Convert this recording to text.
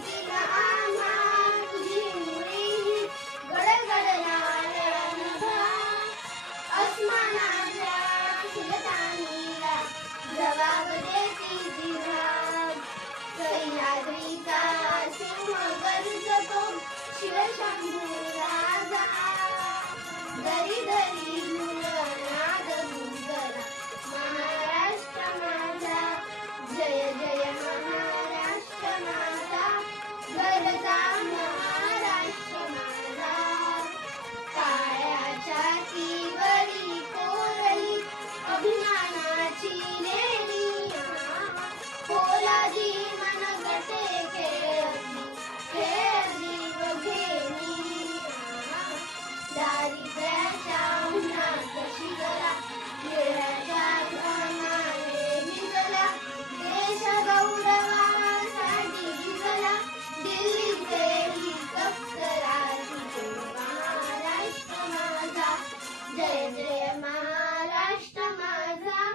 येतील आम्हा तुझी मुळी गडगडणार नभा अस्मानाच्या सुलतानीला जबाब देती जिल्हा सह्याद्रीचा सिंह गर्जतो शिवशंभू राजा दरी दरी नाद गुंजला महाराष्ट्र माझा जय जय महाराष्ट्र माझा गरजा महाराष्ट्र माझा काळ्याच्या तीवरी कोरली अभिमानाची लेणी पोलादी मनगटे खेळली वघेनी दारिद्र्याच्या उन्हात शिगला येळ्याच्या घामाने भिजला देश गौरवासाठी भिजला दिल्लीचे ही कप्तराची महाराष्ट्र माझा जय जय महाराष्ट्र माझा